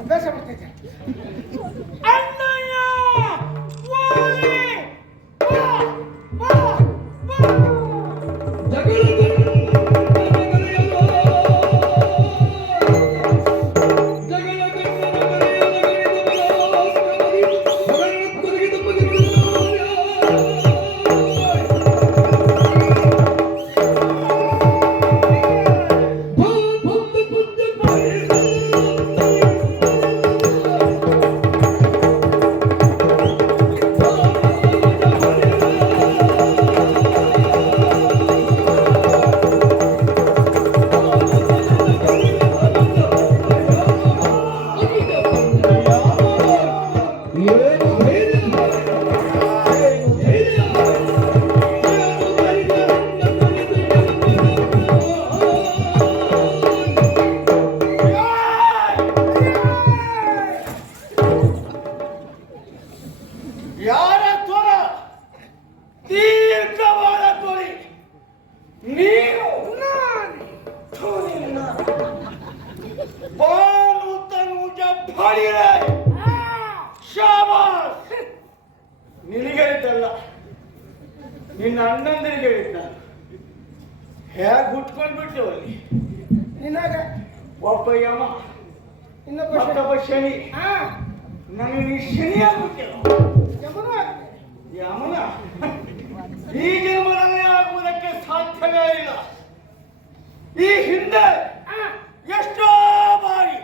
ಅಭ್ಯಾಸ ಮಾಡ್ತೈತೆ ನನಗೆ ಶನಿ ಆಗ್ಬಿಟ್ಟಿಲ್ಲ ಯಮನು. ಯಮನ ಈ ಜನ್ಮದಲ್ಲಿ ಆಗುವುದಕ್ಕೆ ಸಾಧ್ಯವೇ ಇಲ್ಲ. ಈ ಹಿಂದೆ ಎಷ್ಟೋ ಬಾರಿ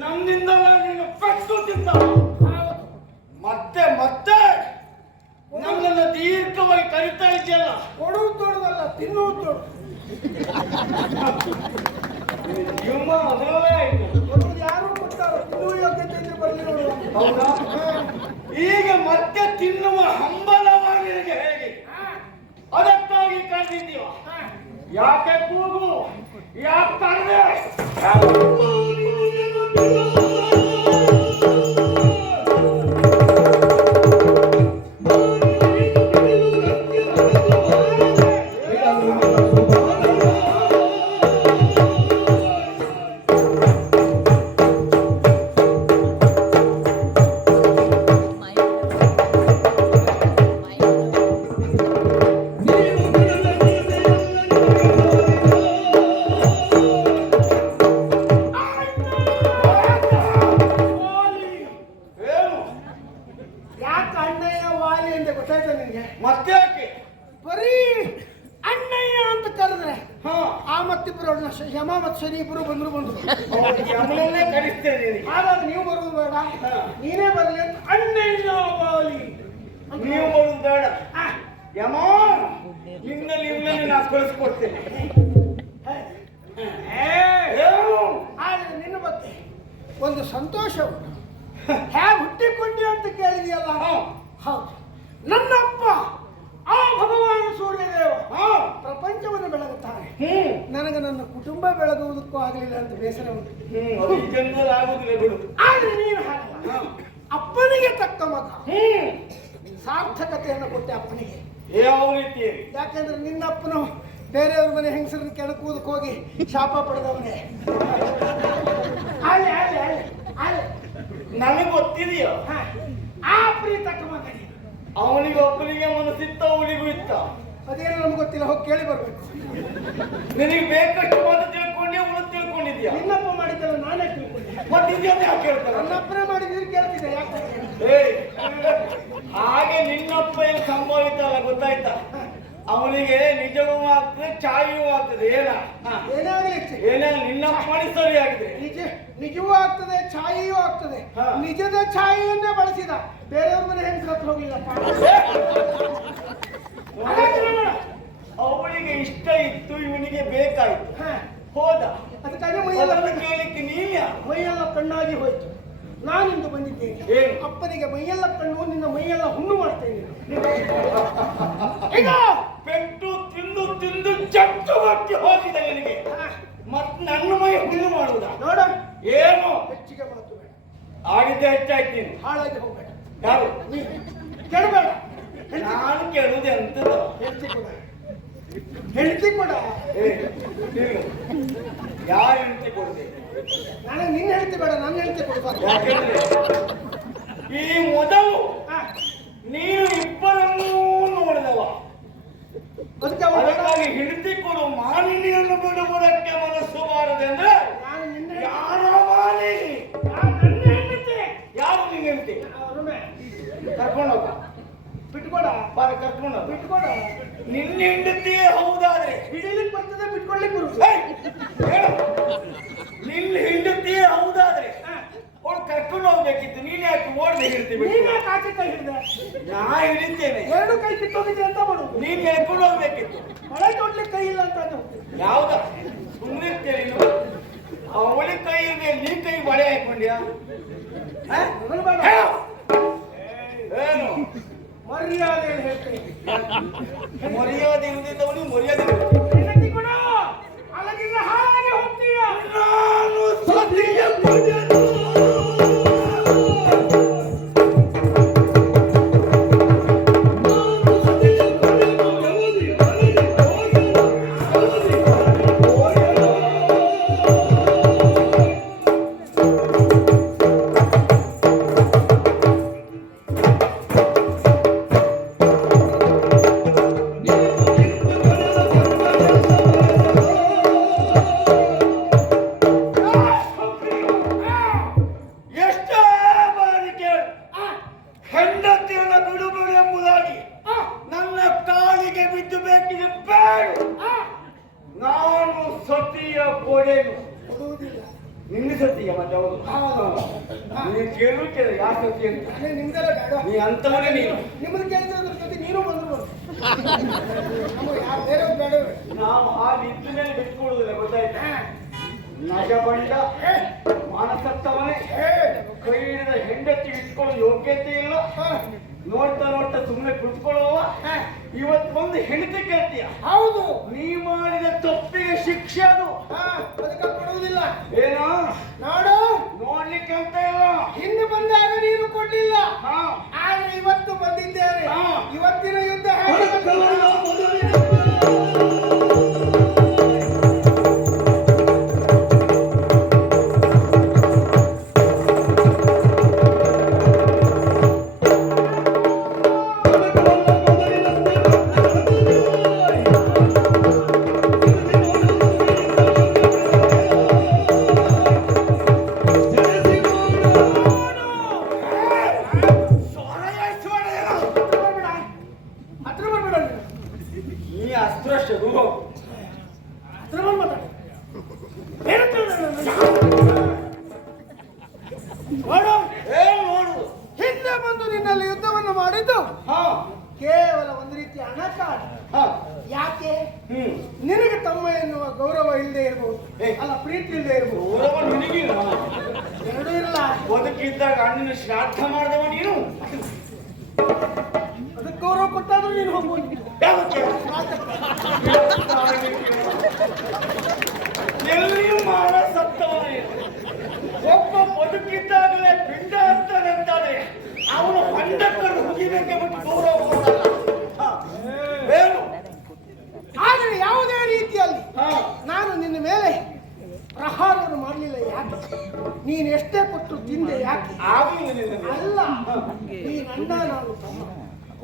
ನನ್ನಿಂದ ನೀನು ಪೆಟ್ಟು ತಿಂದ ಮತ್ತೆ ಮತ್ತೆ ನನ್ನನ್ನು ದೀರ್ಘವಾಗಿ ಕರಿತಾ ಇದೆಯಲ್ಲ ಕೊಡುವುದು ದೊಡ್ಡದಲ್ಲ ತಿನ್ನುವುದು ದೊಡ್ಡದು ನಿಮ್ಮ ಅದರಲ್ಲೇ ಆಯ್ತು. ಈಗ ಮತ್ತೆ ತಿನ್ನುವ ಹಂಬಲವಾಗಿ ನಿನಗೆ ಹೇಗೆ? ಅದಕ್ಕಾಗಿ ಕಂಡಿದ್ದೀವ ಯಾಕೆ ಕೂಗು? ಯಾಕೆ ಯಮ ನಿನ್ನ ನಿಮ್ಮನ್ನು ನಾನು ಕಳಿಸ್ಕೊಡ್ತೇನೆ. ಆದ್ರೆ ನಿನ್ನ ಮತ್ತೆ ಒಂದು ಸಂತೋಷ ಉಂಟು. ಹೇಗೆ ಹುಟ್ಟಿಕೊಂಡಿ ಅಂತ ಕೇಳಿದೆಯಲ್ಲ. ಹೌದು. ನನ್ನಪ್ಪ ಆ ಭಗವಾನ್ ಸೂರ್ಯದೇವ ಹಾ. ಪ್ರಪಂಚವನ್ನು ಬೆಳಗುತ್ತಾನೆ. ನನಗೆ ನನ್ನ ಕುಟುಂಬ ಬೆಳಗುವುದಕ್ಕೂ ಆಗಲಿಲ್ಲ ಅಂತ ಬೇಸರ ಉಂಟು. ಆದ್ರೆ ನೀನು ಹಾಗಲ್ಲ. ಅಪ್ಪನಿಗೆ ತಕ್ಕ ಮಗ. ಸಾರ್ಥಕತೆಯನ್ನು ಕೊಟ್ಟೆ ಅಪ್ಪನಿಗೆ. ಯಾವ ರೀತಿ ಯಾಕಂದ್ರೆ ನಿನ್ನಪ್ಪನ ಬೇರೆಯವ್ರ ಮನೆ ಹೆಂಗಸರನ್ನ ಕೆಣಕುವುದಕ್ಕೆ ಹೋಗಿ ಶಾಪ ಪಡೆದವನೇ. ನನಗ್ ಅಲ್ಲೇ ಅಲ್ಲೇ ಅಲ್ಲೇ. ನನಗೆ ಗೊತ್ತಿದೆಯೋ? ಆ ಪ್ರೀತ. ಅವನಿಗೆ ಒಬ್ಬನಿಗೆ ಮನಸ್ಸಿತ್ತ ಅವನಿಗೂ ಇತ್ತ. ಅದೇನು ನಮ್ಗೆ ಗೊತ್ತಿಲ್ಲ ಹೋಗಿ ಕೇಳಿ ಬರ್ಬೇಕು. ನಿನಗೆ ಬೇಕಷ್ಟು ಮಾತು ನಿನ್ನಪ್ಪ ಮಾಡಿದ್ದಲ್ಲ ನಾನೇ ತಿಳ್ಕೊಂಡಿದ್ದೀನಿ ಮತ್ತೆ ಇದ್ಯಾವ್ದು ಯಾಕೆ ಹೇಳ್ತಾರ ನನ್ನಪ್ಪನೇ ಮಾಡಿದ್ರೆ ಕೇಳ್ತಿದ್ದೆ ಯಾಕೆ? ಏಯ್ ಹಾಗೆ ನಿನ್ನಪ್ಪ ಏನು ಸಂಭವಿತ ಅಲ್ಲ ಗೊತ್ತಾಯ್ತಾ? ಅವನಿಗೆ ನಿಜವೂ ಆಗ್ತದೆ ಚಾಯಿಯೂ ಆಗ್ತದೆ ಏನ? ಹಾ. ಏನೇ ಆಗಲಿ. ಏನೇ ನಿನ್ನಪ್ಪ ಮಾಡಿ ಸರಿ ಆಗಿದೆ ನಿಜ ನಿಜವೂ ಆಗ್ತದೆ ಛಾಯೆಯೂ ಆಗ್ತದೆ. ಹಾ. ನಿಜದ ಛಾಯೆಯನ್ನೇ ಬಳಸಿದ. ಬೇರೆಯವ್ರ ಮನೆ ಹೆಂಗ್ ಹತ್ರ ಹೋಗ್ಲಿಲ್ಲಪ್ಪ ಅವಳಿಗೆ ಇಷ್ಟ ಇತ್ತು ಇವನಿಗೆ ಬೇಕಾಯ್ತು. ಹಾ. ಹೋದ. ಅದಕ್ಕಾಗಿ ಮೈಯೆಲ್ಲ ಕೇಳಲಿಕ್ಕೆ ಯಾರು? ಮೈಯೆಲ್ಲ ಕಣ್ಣಾಗಿ ಹೋಯ್ತು. ನಾನಿಂದು ಬಂದಿದ್ದೇನೆ? ಅಪ್ಪನಿಗೆ ಮೈಯೆಲ್ಲ ಕಣ್ಣು ನಿನ್ನ ಮೈಯೆಲ್ಲ ಹುಣ್ಣು ಮಾಡ್ತೇನೆ. ಈಗ ಪೆಟ್ಟು ತಿಂದು ತಿಂದು ಚಟ್ಟು ಬಟ್ಟಿ ಹೋಗಿದೆ ನಿನಗೆ. ಮತ್ ನನ್ನ ಮೈ ಹುಣ್ಣು ಮಾಡುವುದ? ನೋಡ. ಏನು? ಹೆಚ್ಚಿಗೆ ಮಾತು ಬೇಡ. ಆಗಿದ್ದೆ ಹೆಚ್ಚಾಗಿ ನೀನು. ಹಾಳಾಗಿ ಹೋಗ್ಬೇಡ. ಯಾರು? ಕೆಡಬೇಡ. ನಾನು ಕೇಳುವುದೇ ಅಂತ ಕೊಡ. ಹೆಂಡತಿ ಕೊಡ. ಯಾರು ಹೆಂಡತಿ ಕೊಡ್ತೀನಿ ನಾನು ನಿನ್ನ ಹೆಂಡತಿ ಬೇಡ ನನ್ನ ಹೆಂಡತಿ ಕೊಡ್ಬಾರ್ದು. ಯಾಕೆಂದ್ರೆ ಈ ಮೊದಲು. ನೀನು ಇಬ್ಬರನ್ನೂ ನೋಡಿದವ. ಅದಕ್ಕಾಗಿ ಹಿಡಿತಿ ಕೊಡು ಮಾಲಿನ್ಯನ್ನು ಬಿಡುವುದಕ್ಕೆ ಮನಸ್ಸು ಬಾರದೆಂದ್ರೆ ಬಾರ ಕರ್ಕೊಂಡು ಬಿಟ್ಕೊಡ? ನಿನ್ನ ಹೆಂಡತಿ ಹೌದಾದ್ರೆ. ಹಿಡಿಲಿಕ್ಕೆ ಬರ್ತದೆ ಏಯ್, ಹೇಳು. ನಿನ್ನ ಹೆಂಡತಿ ಹೌದಾದ್ರೆ. ಅವ್ಳು ಕರ್ಕೊಂಡು ಹೋಗ್ಬೇಕಿತ್ತು. ನೀನ್ ಯಾಕೆ ಓಡದೆ ಹಿಡ್ತೀವಿ ಕಾಚಿ ಕೈ ಹಿಡಿದೆ? ನಾ ಹಿಡಿತೇನೆ. ಎರಡು ಕೈ ಕಿತ್ತೋಗಿದೆ ಅಂತ ಮಾಡುದು? ನೀನ್ ಎಳ್ಕೊಂಡು ಹೋಗ್ಬೇಕಿತ್ತು. ಮಳೆ ತೊಡ್ಲಿಕ್ಕೆ ಕೈ ಇಲ್ಲ ಅಂತ ಯಾವ್ದ? ಸುಮ್ಮನೆ ನೀನು. ಅವಳಿ ಕೈ ಇದೆ ನೀ ಕೈ ಮಳೆ ಹಾಕೊಂಡ್ಯಾ. ಏನು? ಮರ್ಯಾದೆ ಹೇಳ್ತೀನಿ. ಮರ್ಯಾದೆ ಇಲ್ಲದಿದ್ದವನಿಗೆ ಮರ್ಯಾದೆ ಕೊಡ. ಅಲ್ಲದಿದ್ರೆ ಹಾಗೆ ಹೋಗ್ತೀಯ. ನಾನು ಸತಿಯ. ನೀ ಅಂತವನೇ ನೀನು. ನಿಮ್ಮದು ಕೇಳ್ತಿರೋದ್ರ ಜೊತೆ ನೀನು ಬಂದ್ರು ಬೇರೆ ಬೇಡವೇ ನಾವು ಆ ನಿಂತ ಮೇಲೆ ಬಿಟ್ಕೊಡುದಿಲ್ಲ ಗೊತ್ತಾಯ್ತಾ ನಜ ಬಂಡ ಮಾನಸತ್ತವನೇ. ಕೈ ಹಿಡಿದ ಹೆಂಡತಿ ಇಟ್ಕೊಳ್ಳೋ ಯೋಗ್ಯತೆ ಇಲ್ಲ. ನೋಡ್ತಾ ನೋಡ್ತಾ ಸುಮ್ಮನೆ ಕುತ್ಕೊಳ್ಳುವ. ಇವತ್ತು ಒಂದು ಹೆಂಡತಿ ಕೇಳ್ತೀಯ? ಹೌದು. ನೀ ಮಾಡಿದ ತಪ್ಪಿಗೆ ಶಿಕ್ಷೆ ಅದು. ಅದಕ್ಕೆ ಕೊಡುವುದಿಲ್ಲ. ಏನೋ? ನೋಡು. ನೋಡ್ಲಿಕ್ಕೆ ಅಂತ ಇಲ್ಲ. ಹಿಂದೆ ಬಂದಾಗ ನೀನು ಕೊಡ್ಲಿಲ್ಲ. ಹಾ. ಆದ್ರೆ ಇವತ್ತು ಬಂದಿದ್ದೇನೆ. ಹಾ. ಇವತ್ತಿನ ನೋಡುದು ಹಿಂದೆ ಬಂದು ನಿನ್ನಲ್ಲಿ ಯುದ್ಧವನ್ನು ಮಾಡಿದ್ದು ಹಾ. ಕೇವಲ ಒಂದು ರೀತಿಯ ಹಣಕಾಸು ಹಾ. ಯಾಕೆ? ಹ್ಮ್. ನಿನಗೆ ತಮ್ಮ ಎನ್ನುವ ಗೌರವ ಇಲ್ಲದೆ ಇರಬಹುದು ಏ. ಅಲ್ಲ ಪ್ರೀತಿ ಇಲ್ಲದೆ ಇರಬಹುದು ಎರಡೂ ಇಲ್ಲ. ಬದುಕಿದ್ದಾಗ ಅಣ್ಣನ ಶ್ರಾದ್ದ ಮಾಡಿದವ ಎಲ್ಲಿಯೂ ಮಾನ ಸತ್ತವನೇ ಒಬ್ಬ ಬದುಕಿದ್ದಾಗಲೇ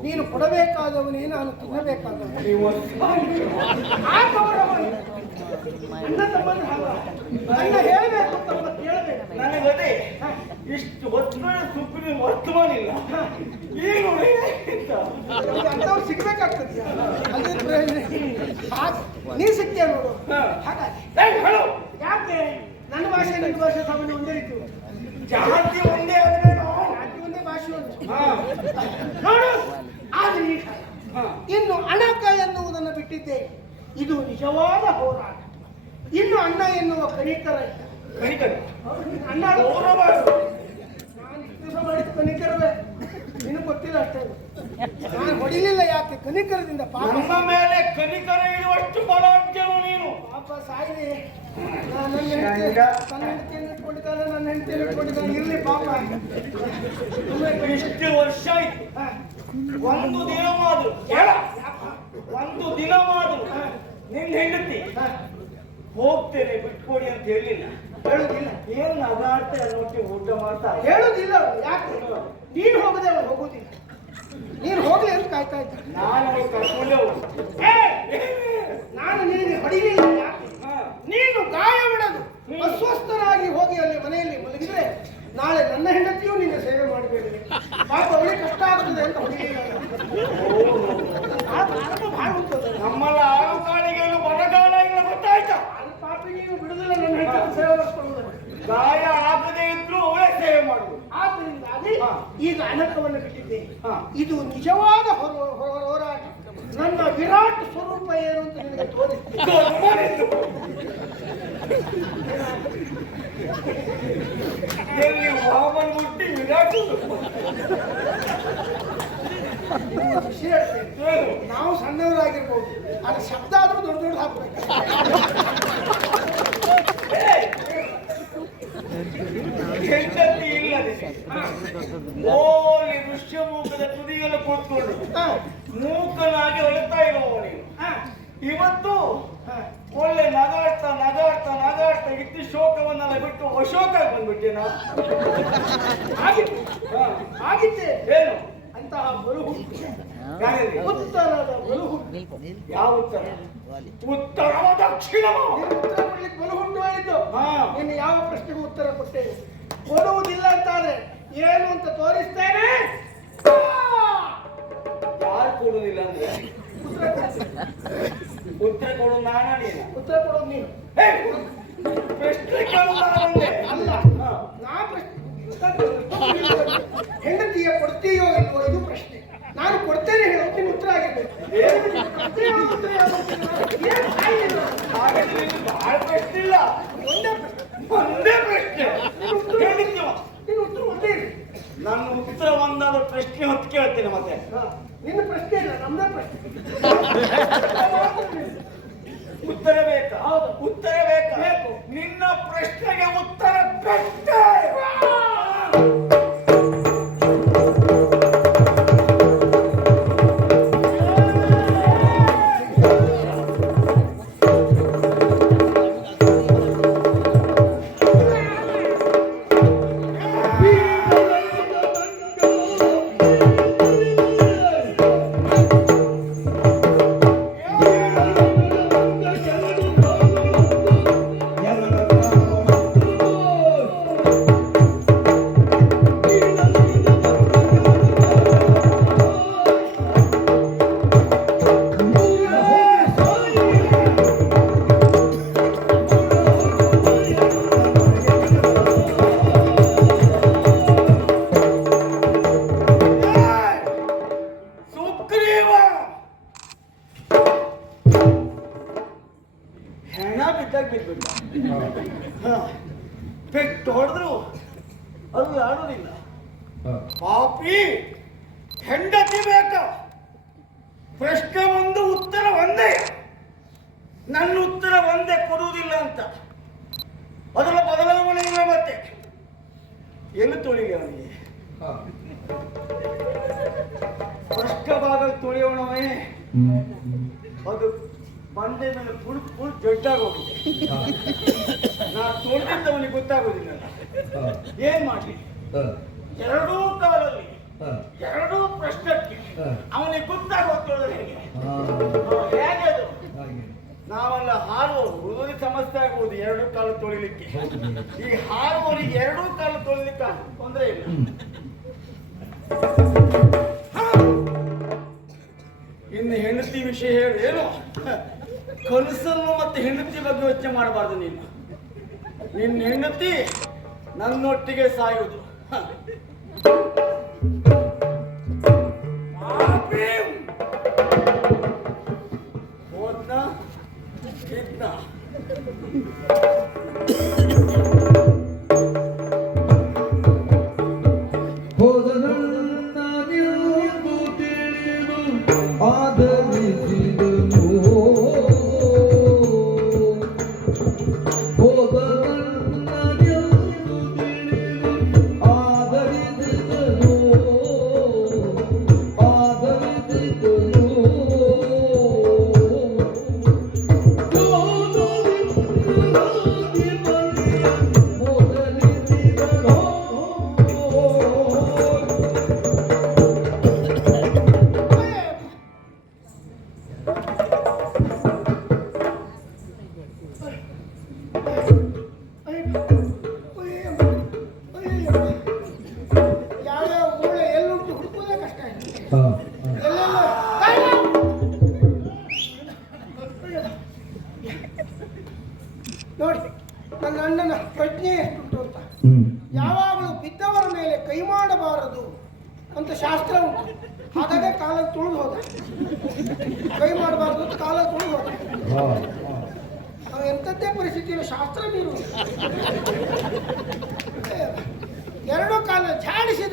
ನೀನು ಕೊಡಬೇಕಾದವನೇ ನಾನು ತಿನ್ನಬೇಕಾದವನು. ಆ ಗೌರವ ಇಲ್ಲ. ಅಣ್ಣ ತಮ್ಮನ ಹಾಗ ಅಣ್ಣ ಹೇಳಬೇಕು ತಮ್ಮ ಕೇಳಬೇಕು ನನಗದೇ ಇಷ್ಟು ಹೊತ್ತಿನ ಸುಪ್ಪಿನ ವರ್ತಮಾನ ಇಲ್ಲ ಏನು ಅಂತ ನಮ್ಗೆ ಅಂಥವ್ರು ಸಿಗ್ಬೇಕಾಗ್ತದೆ. ನೀ ಸಿಗ್ತೀಯ ನೋಡು. ಹಾಗಾಗಿ ಯಾಕೆ? ನನ್ನ ಭಾಷೆ ನಿನ್ನ ಭಾಷೆ ಸಾಮಾನ್ಯ ಒಂದೇ ಇತ್ತು. ಜಾತಿ ಒಂದೇ ಆದ್ರೆ ಜಾತಿ ಒಂದೇ ಭಾಷೆ ಉಂಟು. ಹಾ. ನೋಡು. ಆದ್ರೆ ಈಗ ಹಾ ಇನ್ನು ಅಣಕ ಎನ್ನುವುದನ್ನು ಬಿಟ್ಟಿದ್ದೆ. ಇದು ನಿಜವಾದ ಹೋರಾಟ. ಇನ್ನು ಅಣ್ಣ ಎನ್ನುವ ಕನಿಕರ ಇಲ್ಲ. ಅಣ್ಣ ನಾನು ಇಷ್ಟು ದಿವಸ ಮಾಡಿದ ಕನಿಕರವೇ. ನಿನಗೆ ಗೊತ್ತಿಲ್ಲ ಅಷ್ಟೇ. ನಾನು ಹೊಡಿಲಿಲ್ಲ ಯಾಕೆ? ಕನಿಕರದಿಂದ ಪಾಪ. ನನ್ನ ಮೇಲೆ ಕನಿಕರ ಇರುವಷ್ಟು ಬಲಾಢ್ಯನು ನೀನು. ಪಾಪ ಸಾಯಿಲಿ. ನನ್ನ ಹೆಂಡತಿ ನನ್ನ ಹೆಂಡತಿಯನ್ನು ಇಟ್ಕೊಂಡಿದ್ದಾನೆ ನನ್ನ ಹೆಂಡತಿಯನ್ನು ಇಟ್ಕೊಂಡಿದ್ದಾನೆ. ಇರಲಿ ಪಾಪ. ಇಷ್ಟು ವರ್ಷ ಆಯ್ತು. ಒಂದು ದಿನ ಮಾದ್ರು ಕೇಳ ಯಾಕ? ಒಂದು ದಿನ ನಿನ್ ನಿನ್ನ ಹೆಂಡತಿ. ಹೋಗ್ತೇನೆ ಬಿಟ್ಕೊಡಿ ಅಂತ ಹೇಳಿಲ್ಲ. ಹೇಳುದಿಲ್ಲ. ಏನ್ ನಗಾಡ್ತಾ ನೋಡಿ ಊಟ ಮಾಡ್ತಾ ಹೇಳುದಿಲ್ಲ. ಯಾಕೆ ನೀನ್ ಹೋಗದೆ ಅವ್ರು ಹೋಗುದಿಲ್ಲ. ನೀನ್ ಹೋಗ್ಲಿ ಅಂತ ಕಾಯ್ತಾ ಇದ್ದ. ನಾನು ಕರ್ಕೊಂಡೆ ನಾನು ನಿನಗೆ ಹೊಡಿಲಿಲ್ಲ. ನೀನು ಗಾಯ ಬಿಡೋದು. ಅಸ್ವಸ್ಥನಾಗಿ ಹೋಗಿ ಅಲ್ಲಿ ಮನೆಯಲ್ಲಿ ಮಲಗಿದ್ರೆ ನಾಳೆ ನನ್ನ ಹೆಂಡತಿಯೂ ನಿನ್ನ ಸೇವೆ ಮಾಡಬೇಡಿ. ಪಾಪ ಅವಳಿಗೆ ಕಷ್ಟ ಆಗ್ತದೆ ಅಂತ ಭಾಳ. ನಮ್ಮಲ್ಲ ಆರು ಕಾಳಿಗೆ ಬರಗಾಲ ಇಲ್ಲ ಗೊತ್ತಾಯ್ತಾ? ಅಲ್ಲಿ ಪಾಪ ನೀನು ಬಿಡುದಿಲ್ಲ ನನ್ನ ಹೆಂಡತಿ ಸೇವೆ ಮಾಡಿಕೊಳ್ಳುವುದನ್ನು. ಗಾಯ ಆಗದೇ ಇದ್ರು ಅವಳೇ ಸೇವೆ ಮಾಡುದು ಆದ್ರಿಂದ ಅದೇ ಈಗ ಅನಕವನ್ನು ಬಿಟ್ಟಿದ್ದೇನೆ ಹಾ. ಇದು ನಿಜವಾದ ಹೊರ- ಹೊರ- ಹೋರಾಟ. ನನ್ನ ವಿರಾಟ್ ಸ್ವರೂಪ ಏನು ಅಂತ ನಿಮಗೆ ತೋರಿಸ್ತೀನಿ. ಎಲ್ಲಿ ವಾಮನ್ ಮುಟ್ಟಿ ವಿರಾಟ್ ನಾವು ಸಣ್ಣವರಾಗಿರ್ಬೋದು ಅದು ಶಬ್ದ ಆದ್ರೂ ದೊಡ್ಡ ದೊಡ್ಡ ಹಾಕ್ಬೇಕು ಹೆಂಡತಿ ಇಲ್ಲದೆ ಓಲಿ ಋಷ್ಯಮೂಕದ ತುದಿಯನ್ನು ಕೂತ್ಕೊಂಡು ಮೂಕನಾಗಿ ಹೊಳಿತಾ ಇರುವ ನೀನು ಇವತ್ತು. ಒಳ್ಳೆ ನಗಾಡ್ತಾ ನಗಾಡ್ತಾ ನಗಾಡ್ತಾ ಇತ್ತು ಶೋಕವನ್ನೆಲ್ಲ ಬಿಟ್ಟು ಅಶೋಕ ಬಂದ್ಬಿಟ್ಟೆ ಆಗಿತ್ತೆ. ಏನು ಅಂತಹ ಬರುಹು? ಉತ್ತರದ ಬರುಹು ಯಾವ ಉತ್ತರ ಉತ್ತರವ ದಕ್ಷಿಣವ ಬಲುಹುಂಟು ಹೇಳಿದ್ದು ಹಾ. ಇನ್ನು ಯಾವ ಪ್ರಶ್ನೆಗೂ ಉತ್ತರ ಕೊಟ್ಟೆ ಕೊಡುವುದಿಲ್ಲ ಅಂತಾರೆ ಏನು ಅಂತ ತೋರಿಸ್ತೇನೆ! ಯಾರು ಕೊಡುವುದಿಲ್ಲ ಅಂದ್ರೆ ಉತ್ತರ ಕೊಡು. ನಾನು ನಾನ. ಉತ್ತರ ಕೊಡೋದು ನೀನು. ಅಲ್ಲ. ನಾ ಪ್ರಶ್ನೆ ಹೆಂಡತಿಯ ಕೊಡ್ತೀಯೋ ಇಲ್ವೋ ಇದು ಪ್ರಶ್ನೆ. ನಾನು ಕೊಡ್ತೇನೆ ಹೇಳೋದು ಉತ್ತರ ಆಗಿರ್ಬೇಕು. ಬಹಳ ಪ್ರಶ್ನೆ ಇಲ್ಲ. ಒಂದೇ ಪ್ರಶ್ನೆ. ಒಂದೇ ಪ್ರಶ್ನೆ ಹೇಳಿದ್ನು. ನಿನ್ನ ಉತ್ತರ ಒಂದೇ ನನ್ನ ಉತ್ತರ ಒಂದಾದ ಪ್ರಶ್ನೆ ಹೊತ್ತು ಕೇಳ್ತೇನೆ ಮತ್ತೆ. ನಿನ್ನ ಪ್ರಶ್ನೆ ಇಲ್ಲ ನಮ್ದೇ ಪ್ರಶ್ನೆ. ಉತ್ತರ ಬೇಕಾ? ಹೌದು. ಉತ್ತರ ಬೇಕಾ? ಬೇಕು. ನಿನ್ನ ಪ್ರಶ್ನೆಗೆ ಉತ್ತರ ಪ್ರಶ್ನೆ ಹೆಣ ಬಿದ್ದಾಗ ಬಿದ್ಬಿಟ್ಟ. ಹ. ಪೆಟ್ಟು ಹೊಡೆದ್ರು ಅದು ಆಡೋದಿಲ್ಲ. ಪಾಪಿ ಹೆಂಡತಿ ಬೇಕ. ಪ್ರಶ್ನೆ ಒಂದು ಉತ್ತರ ಒಂದೇ. ನನ್ನ ಉತ್ತರ ಒಂದೇ ಕೊಡುವುದಿಲ್ಲ ಅಂತ. ಅದರ ಬದಲಾವಣೆ ಇಲ್ಲ ಮತ್ತೆ. ಎಲ್ಲಿ ತೊಳಿಗೆ ಅವನಿಗೆ? ಪ್ರಶ್ನೆ ಭಾಗ ತೊಳೆಯೋಣವೇ? ಅದು ಬಂಡೆ ಮೇಲೆ ಫುಲ್ ಫುಲ್ ಜಡ್ಡಾಗಿ ಹೋಗಿದೆ. ನಾ ತೋಟದವನಿಗೆ ಅವನಿಗೆ ಗೊತ್ತಾಗೋದಿಲ್ಲ ಏನ್ ಮಾಡ್ಲಿ? ಎರಡೂ ಕಾಲದಲ್ಲಿ ಎರಡೂ ಪ್ರಶ್ನಕ್ಕೆ ಅವನಿಗೆ ಗೊತ್ತಾಗೋದು ಹೇಗೆ? ಹೇಗೆ ಅದು? ನಾವೆಲ್ಲ ಹಾರುವವರು ಹೃದಯ ಸಮಸ್ಯೆ ಆಗುವುದು ಎರಡು ಕಾಲು ತೊಳಿಲಿಕ್ಕೆ. ಈ ಹಾರುವವರಿಗೆ ಎರಡೂ ಕಾಲು ತೊಳಿಲಿಕ್ಕೆ ತೊಂದರೆ ಇಲ್ಲ. ಇನ್ನು ಹೆಂಡತಿ ವಿಷಯ ಹೇಳು. ಏನು? ಕನಸನ್ನು ಮತ್ತೆ ಹೆಂಡತಿ ಬಗ್ಗೆ ಯೋಚನೆ ಮಾಡಬಾರ್ದು ನೀನು ನಿನ್ನ ಹೆಂಡತಿ ನನ್ನೊಟ್ಟಿಗೆ. ಪಾಪಿ! ಹೋದ್ನ ಇದ್ನ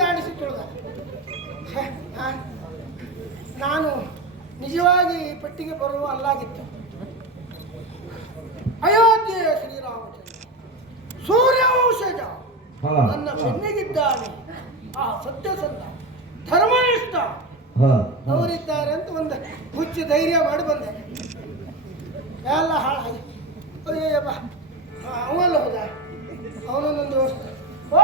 ದಾಡಿಸಿ ತುಳಿದ ನಾನು ನಿಜವಾಗಿ ಪಟ್ಟಿಗೆ ಬರುವ ಅಲ್ಲಾಗಿತ್ತು. ಅಯೋಧ್ಯೆಯ ಶ್ರೀರಾಮಚಂದ್ರ. ಸೂರ್ಯವಂಶಜ ನನ್ನ ಬೆನ್ನಿಗಿದ್ದಾನೆ. ಆ ಸತ್ಯಸಂಧ ಧರ್ಮನಿಷ್ಠ ಅವರಿದ್ದಾರೆ ಅಂತ ಒಂದು ಹುಚ್ಚು ಧೈರ್ಯ ಮಾಡಿ ಬಂದೆ. ಎಲ್ಲ ಹಾಳಾಗಿ. ಅವೆಲ್ಲ ಹೋದ? ಅವನೊಂದೊಂದು ಓ